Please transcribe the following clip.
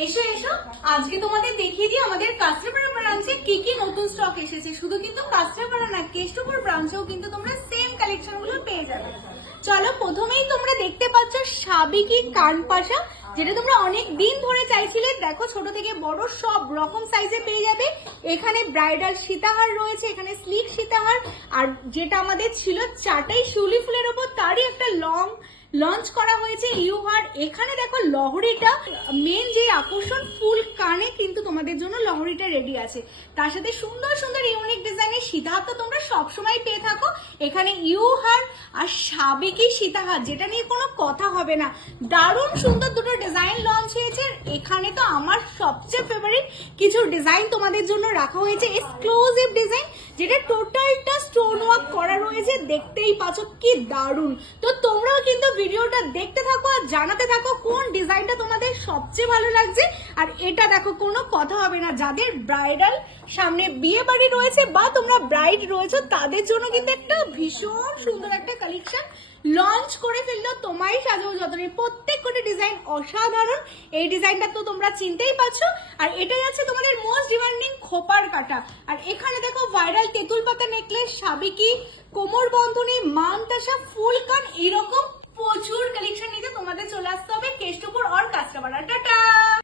এসো এসো। আজকে তোমাদের দেখিয়ে দিই আমাদের কাস্টমার ব্রাঞ্চে কি কি নতুন স্টক এসেছে। শুধু কিন্তু কাস্টমার না কেষ্টপুর ব্রাঞ্চেও কিন্তু তোমরা সেম কালেকশনগুলো পেয়ে যাবে। চলো, প্রথমেই তোমরা দেখতে পাচ্ছ সাবিকি কানপাশা যেটা তোমরা অনেক দিন ধরে চাইছিলে। দেখো, ছোট থেকে বড় সব রকম সাইজে পেয়ে যাবে। এখানে ব্রাইডাল সীতাহার রয়েছে, এখানে স্লিক সীতাহার। আর যেটা আমাদের ছিল চাটাই শিউলি ফুলের ওপর, তারই একটা লং লঞ্চ করা হয়েছে ইউহার এখানে দেখো লহরিটা মেন যে আকর্ষণ ফুল কানে কিন্তু তোমাদের জন্য লহরিটা রেডি আছে। তার সাথে সুন্দর সুন্দর ইউনিক ডিজাইনের সিদ্ধার্থ তোমরা সবসময় পেয়ে থাকো। এখানে ইউহার আর সাবেকি সীতাহার? যেটা নিয়ে কোনো কথা হবে না। দারুণ সুন্দর দুটো ডিজাইন লঞ্চ হয়েছে। এখানে তো আমার সবচেয়ে ফেভারিট কিছু ডিজাইন তোমাদের জন্য রাখা হয়েছে। এক্সক্লুসিভ ডিজাইন যেটা টোটালটা স্টোন ওয়ার্ক করা রয়েছে। দেখতেই পাচ্ছ কি দারুণ। তো তোমরাও কিন্তু ভিডিওটা দেখতে জানাতে থাকো কোন ডিজাইনটা তোমাদের সবচেয়ে ভালো লাগছে। আর এটা দেখো, কোনো কথা হবে না। যাদের ব্রাইডাল সামনে বিয়ে বাড়ি রয়েছে বা তোমরা ব্রাইড রয়েছে, তাদের জন্য কিন্তু একটা ভীষণ সুন্দর একটা কালেকশন লঞ্চ করে ফেলল। তোমায় সাজাও যতনে প্রত্যেক কোটি ডিজাইন অসাধারণ। এই ডিজাইনটা তো তোমরা চিনতেই পারছ। আর এটাই আছে তোমাদের মোস্ট ডিমান্ডিং খোপার কাটা। আর এখানে দেখো ভাইরাল তেঁতুল পাতা নেকলেস সাবিকি, কোমর বন্ধনী, মানতাসা, ফুল কান, এরকম প্রচুর কালেকশন নিতে তোমাদের চলে আসতে হবে কেষ্টপুর অর কাস্টমার